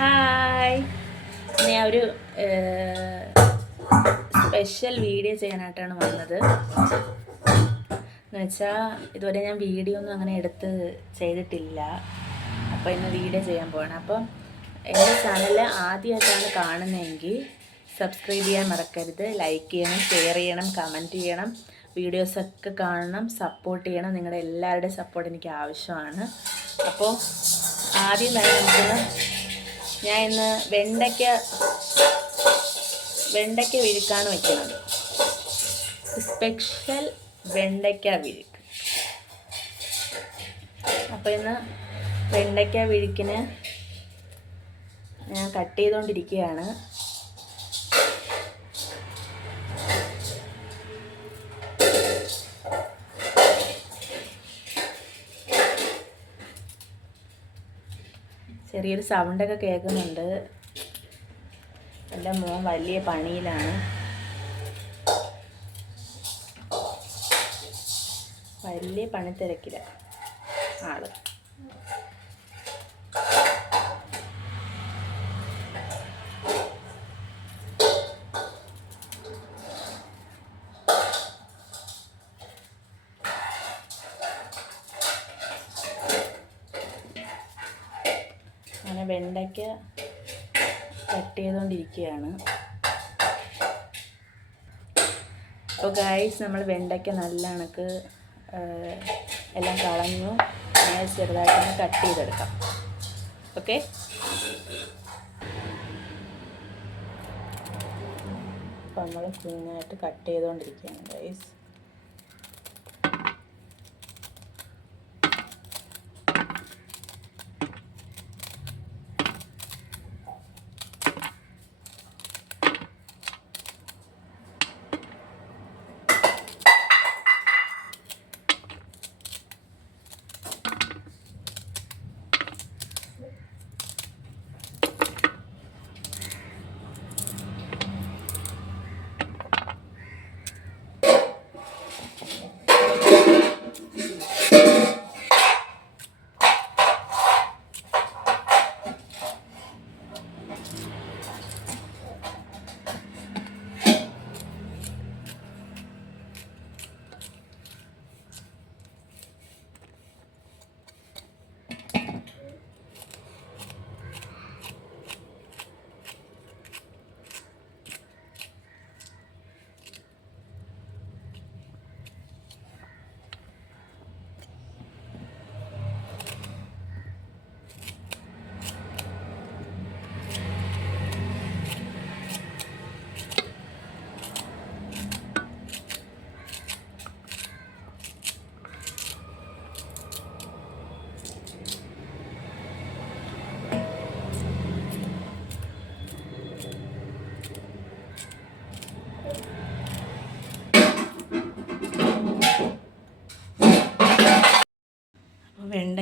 Hi. ഞാൻ ഒരു special video ചെയ്യാനായിട്ടാണ് വന്നത്. എന്ന് വെച്ചാൽ ഇതുവരെ ഞാൻ വീഡിയോ ഒന്നും അങ്ങനെ എടുത്ത് ചെയ്തിട്ടില്ല. അപ്പോൾ ഇന്ന് വീഡിയോ ചെയ്യാൻ പോവാണ്. അപ്പം എന്റെ ചാനൽ ആദ്യമായിട്ടാണ് കാണുന്നതെങ്കിൽ സബ്സ്ക്രൈബ് ചെയ്യാൻ മറക്കരുത്. ലൈക്ക് ചെയ്യണം ഷെയർ ചെയ്യണം കമന്റ് ചെയ്യണം. വീഡിയോസൊക്കെ കാണണം സപ്പോർട്ട് ചെയ്യണം. നിങ്ങളുടെ എല്ലാവരുടെയും സപ്പോർട്ട് എനിക്ക് ആവശ്യമാണ്. അപ്പോൾ ആദ്യം തന്നെ ഞാൻ ഇന്ന് വെണ്ടയ്ക്ക വെണ്ടയ്ക്ക വിഴുക്കാണ് വെക്കുന്നത്. സ്പെഷ്യൽ വെണ്ടയ്ക്ക വിഴുക്ക്. അപ്പോൾ ഇന്ന് വെണ്ടയ്ക്ക വിഴുക്കിന് ഞാൻ കട്ട് ചെയ്തുകൊണ്ടിരിക്കുകയാണ് ചെറിയൊരു സൗണ്ടൊക്കെ കേൾക്കുന്നുണ്ട്. എന്റെ മോൻ വലിയ പണിയിലാണ്. വലിയ പണിത്തിരക്കില്ല ആൾ. വെണ്ടയ്ക്ക കട്ട് ചെയ്തുകൊണ്ടിരിക്കുകയാണ് അപ്പോൾ ഗായ്സ് നമ്മൾ വെണ്ടയ്ക്ക നല്ല കണക്ക് എല്ലാം കളഞ്ഞു. അങ്ങനെ ചെറുതായിട്ടൊന്ന് കട്ട് ചെയ്തെടുക്കാം. ഓക്കെ അപ്പോൾ നമ്മൾ ക്ലീനായിട്ട് കട്ട് ചെയ്തുകൊണ്ടിരിക്കുകയാണ് ഗൈസ്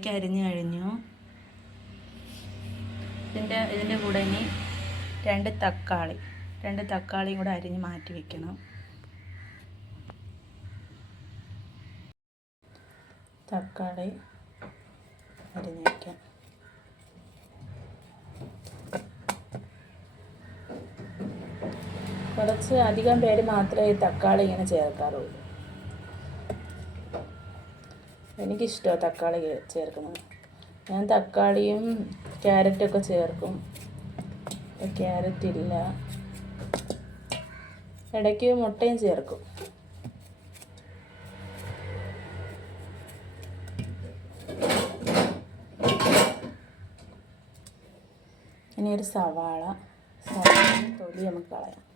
വെണ്ടയ്ക്ക അരിഞ്ഞു കഴിഞ്ഞു. ഇതിന്റെ ഇതിന്റെ കൂടെ ഇനി രണ്ട് തക്കാളി രണ്ട് തക്കാളിയും കൂടെ അരിഞ്ഞ് മാറ്റി വെക്കണം. തക്കാളി അരിഞ്ഞ് വയ്ക്കാം കുറച്ച് അധികം പേര് മാത്രമേ തക്കാളി ഇങ്ങനെ ചേർക്കാറുള്ളൂ. എനിക്കിഷ്ടമാണ് തക്കാളി ചേർക്കുന്നത്. ഞാൻ തക്കാളിയും ക്യാരറ്റൊക്കെ ചേർക്കും. ക്യാരറ്റ് ഇല്ല. ഇടയ്ക്ക് മുട്ടയും ചേർക്കും. ഇനി ഒരു സവാള. സവാള തൊലി നമുക്ക് കളയാം.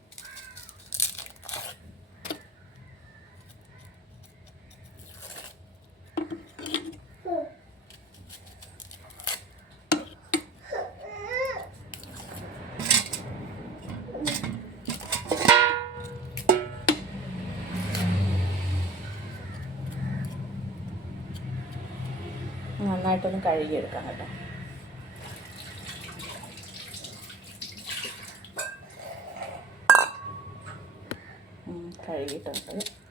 നന്നായിട്ടൊന്ന് കഴുകിയെടുക്കാം കേട്ടോ. കഴുകിയിട്ടുണ്ട്.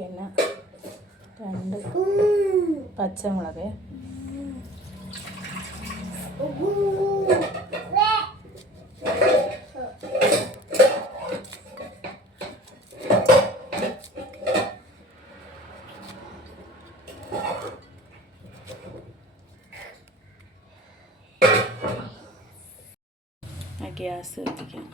പിന്നെ രണ്ട് പച്ചമുളക്. ഗ്യാസ് കത്തിക്കാം.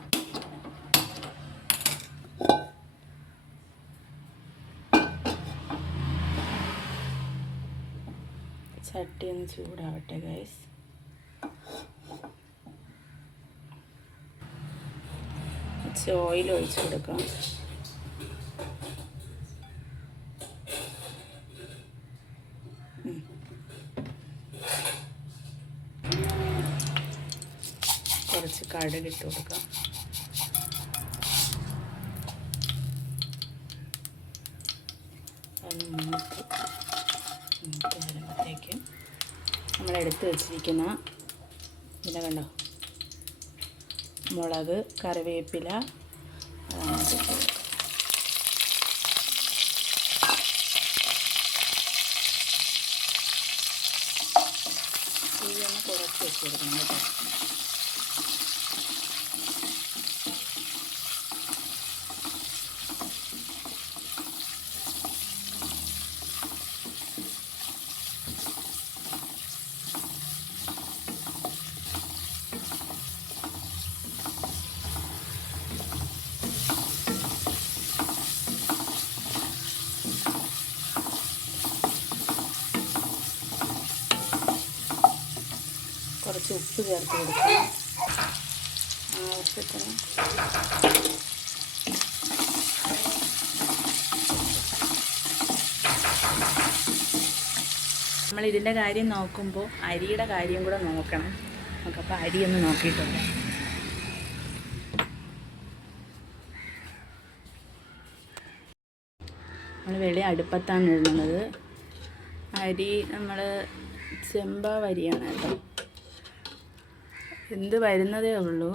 ചട്ടി ഒന്ന് ചൂടാവട്ടെ ഗൈസ് കുറച്ച് ഓയിൽ ഒഴിച്ചു കൊടുക്കാം. കുറച്ച് കടുക് ഇട്ട് കൊടുക്കാം ഒന്ന് മൂത്ത് മൂത്ത് വരുമ്പോഴത്തേക്ക് നമ്മൾ എടുത്ത് വെച്ചിരിക്കുന്ന ഇല കണ്ടോ? മുളക് കറിവേപ്പില തീ ഒന്ന് കുറച്ച് വെച്ച് കൊടുക്കണം കേട്ടോ. കുറച്ച് ഉപ്പ് ചേർത്ത് കൊടുക്കാം. ആവശ്യത്തിന്. നമ്മൾ ഇതിന്റെ കാര്യം നോക്കുമ്പോൾ അരിയുടെ കാര്യം കൂടെ നോക്കണം. നമുക്ക് നമുക്കപ്പോൾ അരി ഒന്ന് നോക്കിയിട്ടുണ്ട്. നമ്മൾ വെളി അടുപ്പത്താണ് ഇടുന്നത്. അരി നമ്മൾ ചെമ്പാവരിയാണ് കേട്ടോ. എന്ത് വരുന്നതേ ഉള്ളൂ.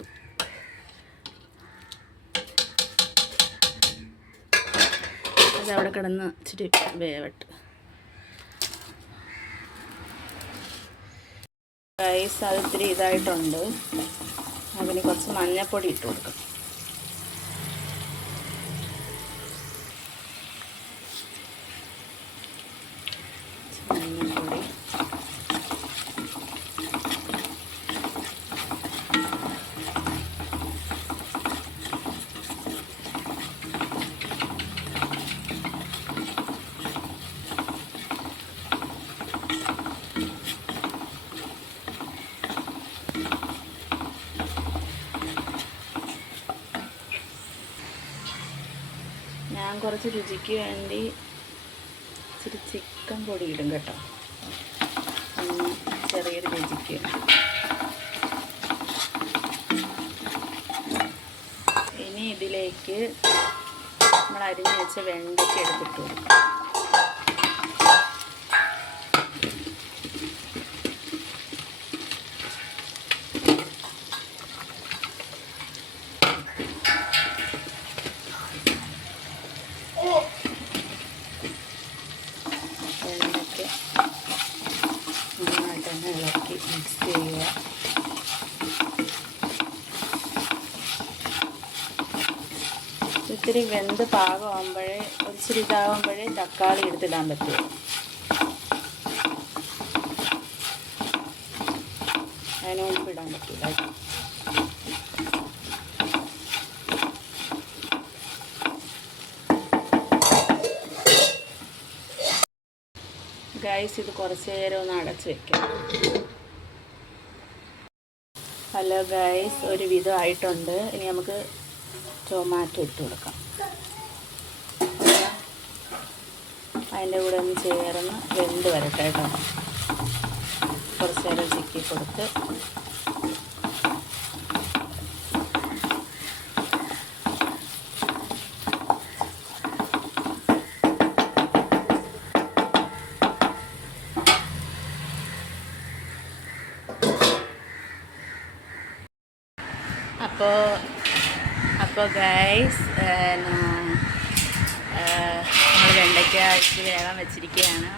അതവിടെ കിടന്ന് ഇച്ചിരി വേവട്ട്. റൈസ് അത് ഇത്തിരി ഇതായിട്ടുണ്ട്. അതിന് കുറച്ച് മഞ്ഞപ്പൊടി ഇട്ട് കൊടുക്കാം. ഞാൻ കുറച്ച് രുചിക്ക് വേണ്ടി ഇച്ചിരി ചിക്കൻ പൊടി ഇടും കേട്ടോ. ചെറിയൊരു രുചിക്ക്. ഇനി ഇതിലേക്ക് നമ്മൾ അരിഞ്ഞ് വെച്ച വെണ്ടയ്ക്ക് എടുത്തിട്ട് വെണ്ടയ്ക്ക് നന്നായിട്ടൊന്ന് ഇളക്കി മിക്സ് ചെയ്യുക ഇത്തിരി വെന്ത് പാകമാകുമ്പോഴേ ഒരിച്ചിരി ഇതാകുമ്പോഴേ തക്കാളി എടുത്തിടാൻ പറ്റും. അതിന് മുമ്പ് ഇടാൻ പറ്റില്ല ഗൈസ് ഇത് കുറച്ച് നേരം ഒന്ന് അടച്ച് വെക്കാം ഹലോ ഗൈസ് ഒരു വിധമായിട്ടുണ്ട് ഇനി നമുക്ക് ടൊമാറ്റോ ഇട്ട് കൊടുക്കാം. അതിന്റെ കൂടെ ഒന്ന് ചേർന്ന് വെന്ത് വരട്ടെ കേട്ടോ. കുറച്ച് നേരം ചിക്കി കൊടുത്ത് അപ്പോൾ ഗൈസ് നമ്മൾ വെണ്ടയ്ക്ക ഇച്ചിരി വേഗം വെച്ചിരിക്കുകയാണ്.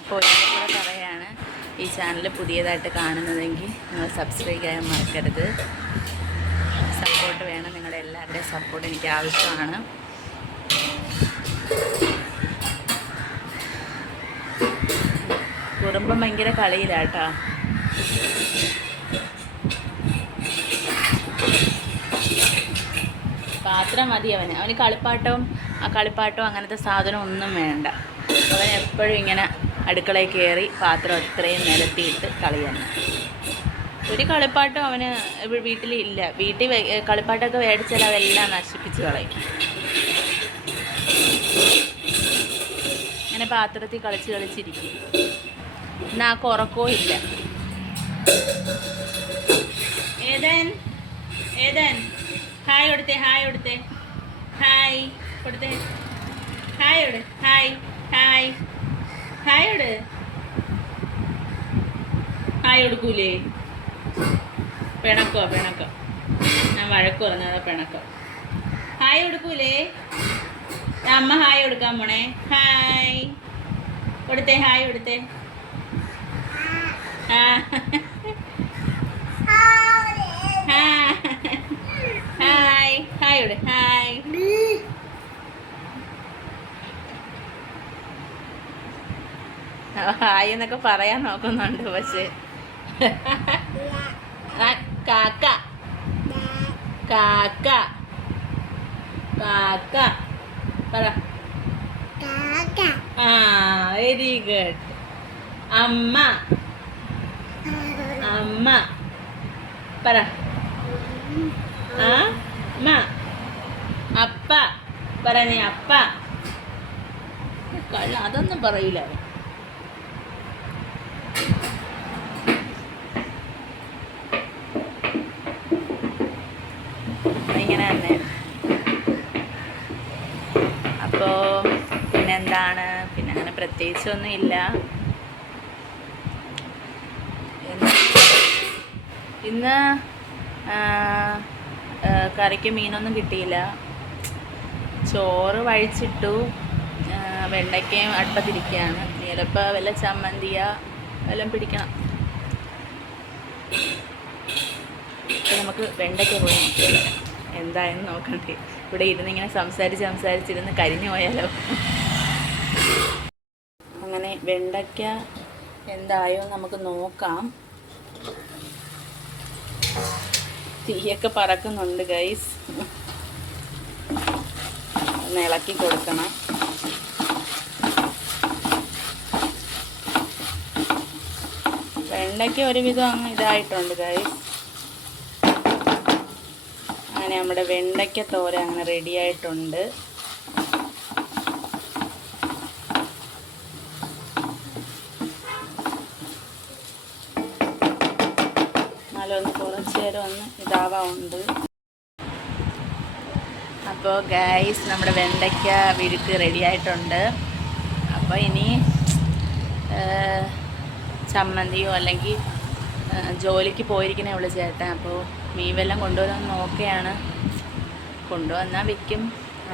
അപ്പോൾ കൂടെ പറയാണ് ഈ ചാനൽ പുതിയതായിട്ട് കാണുന്നതെങ്കിൽ നിങ്ങൾ സബ്സ്ക്രൈബ് ചെയ്യാൻ മറക്കരുത്. സപ്പോർട്ട് വേണം നിങ്ങളുടെ എല്ലാവരുടെയും സപ്പോർട്ട് എനിക്ക് ആവശ്യമാണ്. കുറുമ്പം ഭയങ്കര കളിയിലാട്ടോ. പാത്രം മതി അവന്. അവന് കളിപ്പാട്ടവും ആ കളിപ്പാട്ടവും അങ്ങനത്തെ സാധനം ഒന്നും വേണ്ട. അവൻ എപ്പോഴും ഇങ്ങനെ അടുക്കളയിൽ കയറി പാത്രം ഇത്രയും നിരത്തിയിട്ട് കളി തന്നെ ഒരു കളിപ്പാട്ടം അവന് വീട്ടിൽ ഇല്ല. വീട്ടിൽ കളിപ്പാട്ടൊക്കെ മേടിച്ചാൽ അതെല്ലാം നശിപ്പിച്ച് കളയും. അങ്ങനെ പാത്രത്തിൽ കളിച്ച് കളിച്ചിരിക്കും. എന്നാൽ ആ കുറക്കോ ഇല്ല. ഏതൻ? ഏതൻ? ഹായ് കൊടുത്തേ ഹായ് കൊടുത്തേ. ഹായ് കൊടുത്തേ. ഹായ് ഓട് ഹായ് ഹായ്. ഹായ് ഓട് ഹായ് കൊടുക്കൂലേ? പിണക്കോ പിണക്കോ. ഞാൻ വഴക്ക് പറഞ്ഞതാ പിണക്കോ. ഹായ് കൊടുക്കൂലേ? അമ്മ ഹായ് കൊടുക്കാൻ പോണേ. ഹായ്. കൊടുത്തേ ഹായ് കൊടുത്തേ. ആ. Hi hi. ഹായ് എന്നൊക്കെ പറയാൻ നോക്കുന്നുണ്ട് പക്ഷേ. കാക്ക. കാക്ക. കാക്ക. പറ. ആ വെരി ഗുഡ്. അമ്മ. അമ്മ. പറ. അമ്മ. അപ്പ. പറഞ്ഞേ അപ്പ. കള്ള അതൊന്നും പറയില്ല അവൻ. ഇങ്ങനെ തന്നെ അപ്പോൾ പിന്നെന്താണ്? പിന്നെ അങ്ങനെ പ്രത്യേകിച്ചൊന്നും ഇല്ല ഇന്ന് കറിക്ക് മീനൊന്നും കിട്ടിയില്ല. ചോറ് വഴിച്ചിട്ടു വെണ്ടയ്ക്കയും അടുപ്പത്തിരിക്കുകയാണ്. ചിലപ്പോൾ വല്ല ചമ്മന്തിയ വല്ലതും പിടിക്കണം. അപ്പോൾ നമുക്ക് വെണ്ടയ്ക്ക പോയി എന്തായെന്ന് നോക്കണ്ടേ? ഇവിടെ ഇരുന്ന് ഇങ്ങനെ സംസാരിച്ച് സംസാരിച്ചിരുന്ന് കരിഞ്ഞു പോയാലോ? അങ്ങനെ വെണ്ടയ്ക്ക എന്തായോ നമുക്ക് നോക്കാം. തീയൊക്കെ പറക്കുന്നുണ്ട് ഗൈസ്. ഒന്ന് ഇളക്കി കൊടുക്കണം. വെണ്ടയ്ക്ക ഒരുവിധം അങ്ങ് ഇതായിട്ടുണ്ട് ഗൈസ് അങ്ങനെ നമ്മുടെ വെണ്ടയ്ക്ക തോര അങ്ങനെ റെഡി ആയിട്ടുണ്ട്. ഒന്ന് കുറച്ച് നേരം ഒന്ന് ഇതാവാറുണ്ട് അപ്പോൾ ഗൈസ് നമ്മുടെ വെണ്ടയ്ക്ക വിരുക്ക് റെഡി ആയിട്ടുണ്ട്. അപ്പോൾ ഇനി ചമ്മന്തിയോ അല്ലെങ്കിൽ ജോലിക്ക് പോയിരിക്കണേ ഉള്ളു ചേട്ടൻ. അപ്പോൾ മീൻ കൊണ്ടുവരാൻ നോക്കുകയാണ് കൊണ്ടുവന്നാൽ വിൽക്കും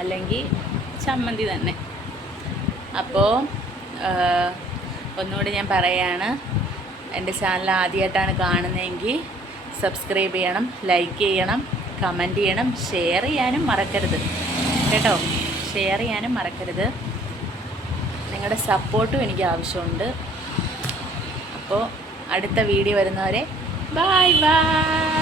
അല്ലെങ്കിൽ ചമ്മന്തി തന്നെ. അപ്പോൾ ഒന്നുകൂടി ഞാൻ പറയാണ്. എന്റെ ചാനൽ ആദ്യമായിട്ടാണ് കാണുന്നതെങ്കിൽ സബ്സ്ക്രൈബ് ചെയ്യണം ലൈക്ക് ചെയ്യണം. കമന്റ് ചെയ്യണം. ഷെയർ ചെയ്യാനും മറക്കരുത്. കേട്ടോ? ഷെയർ ചെയ്യാനും മറക്കരുത്. നിങ്ങളുടെ സപ്പോർട്ടും എനിക്ക് ആവശ്യമുണ്ട്. അപ്പോൾ അടുത്ത വീഡിയോ വരുന്നവരെ ബായ് ബായ്